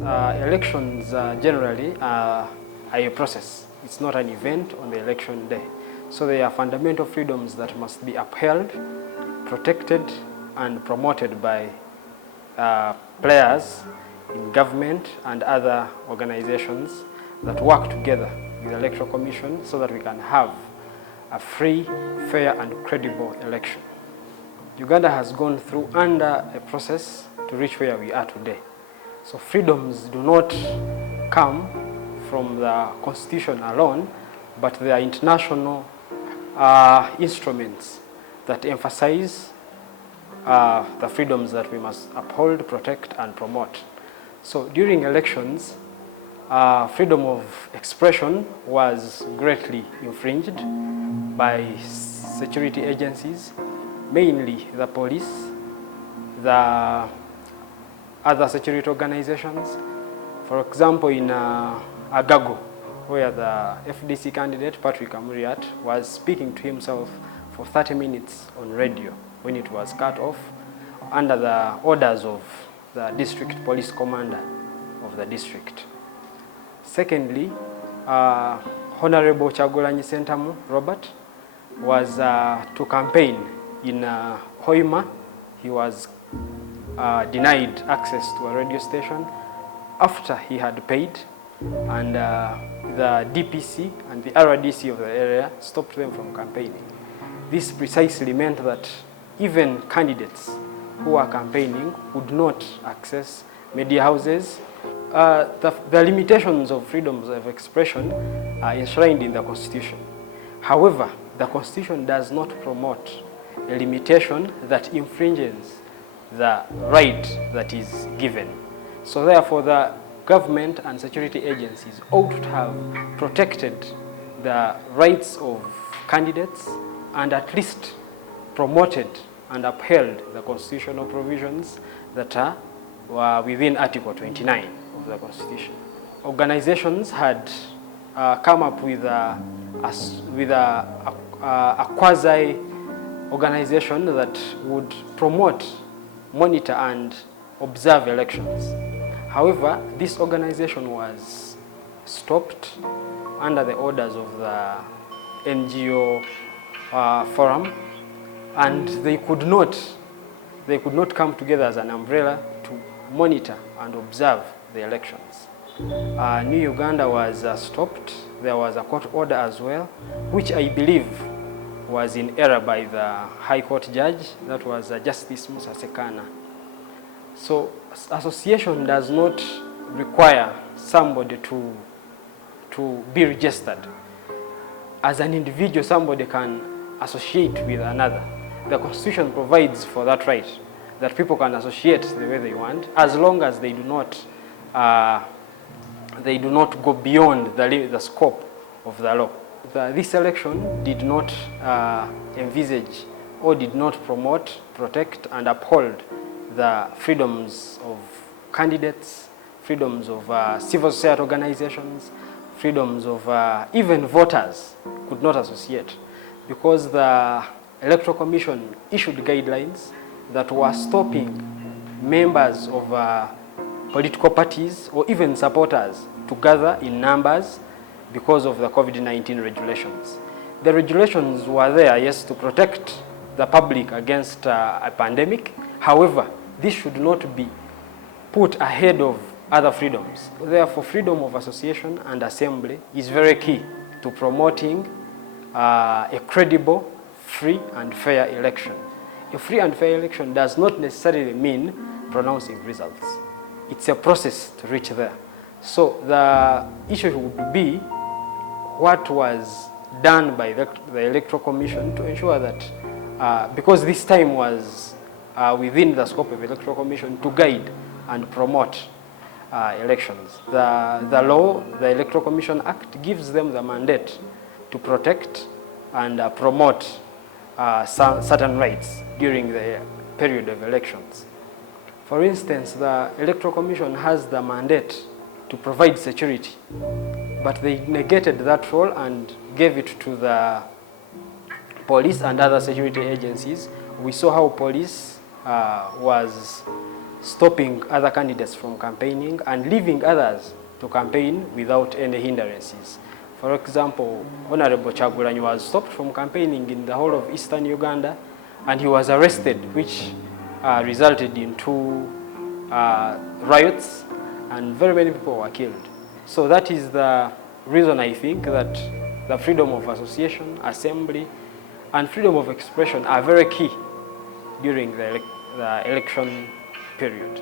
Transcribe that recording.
Elections generally are a process. It's not an event on the election day. So they are fundamental freedoms that must be upheld, protected, and promoted by players in government and other organizations that work together with the Electoral Commission so that we can have a free, fair, and credible election. Uganda has gone through under a process to reach where we are today. So freedoms do not come from the Constitution alone, but they are international instruments that emphasize the freedoms that we must uphold, protect, and promote. So during elections, freedom of expression was greatly infringed by security agencies, mainly the police, the other security organizations. For example, in Agago, where the FDC candidate, Patrick Amuriat, was speaking to himself for 30 minutes on radio when it was cut off under the orders of the district police commander of the district. Secondly, Honorable Chagulanyi Sentamu Robert was to campaign in Hoima. He was denied access to a radio station after he had paid, and the DPC and the RDC of the area stopped them from campaigning. This precisely meant that even candidates who are campaigning would not access media houses. The limitations of freedoms of expression are enshrined in the Constitution. However, the Constitution does not promote a limitation that infringes the right that is given. So therefore, the government and security agencies ought to have protected the rights of candidates and at least promoted and upheld the constitutional provisions that are within Article 29 of the Constitution. Organizations had come up with a quasi-organization that would promote, monitor, and observe elections. However, this organization was stopped under the orders of the NGO forum, and they could not come together as an umbrella to monitor and observe the elections. New Uganda was stopped. There was a court order as well, which I believe was in error by the High Court judge, that was Justice Musa Sekana. So association does not require somebody to be registered. As an individual, somebody can associate with another. The Constitution provides for that right, that people can associate the way they want, as long as they do not go beyond the scope of the law. This election did not envisage or did not promote, protect, and uphold the freedoms of candidates, freedoms of civil society organizations, freedoms of even voters could not associate, because the Electoral Commission issued guidelines that were stopping members of political parties or even supporters to gather in numbers because of the COVID-19 regulations. The regulations were there, yes, to protect the public against a pandemic. However, this should not be put ahead of other freedoms. Therefore, freedom of association and assembly is very key to promoting a credible, free, and fair election. A free and fair election does not necessarily mean pronouncing results. It's a process to reach there. So the issue would be what was done by the Electoral Commission to ensure that, because this time was within the scope of the Electoral Commission to guide and promote elections. The law, the Electoral Commission Act, gives them the mandate to protect and promote certain rights during the period of elections. For instance, the Electoral Commission has the mandate to provide security, but they negated that role and gave it to the police and other security agencies. We saw how police was stopping other candidates from campaigning and leaving others to campaign without any hindrances. For example, Honorable Chagulanyi was stopped from campaigning in the whole of eastern Uganda, and he was arrested, which resulted in 2 riots, and very many people were killed. So that is the reason I think that the freedom of association, assembly, and freedom of expression are very key during the election period.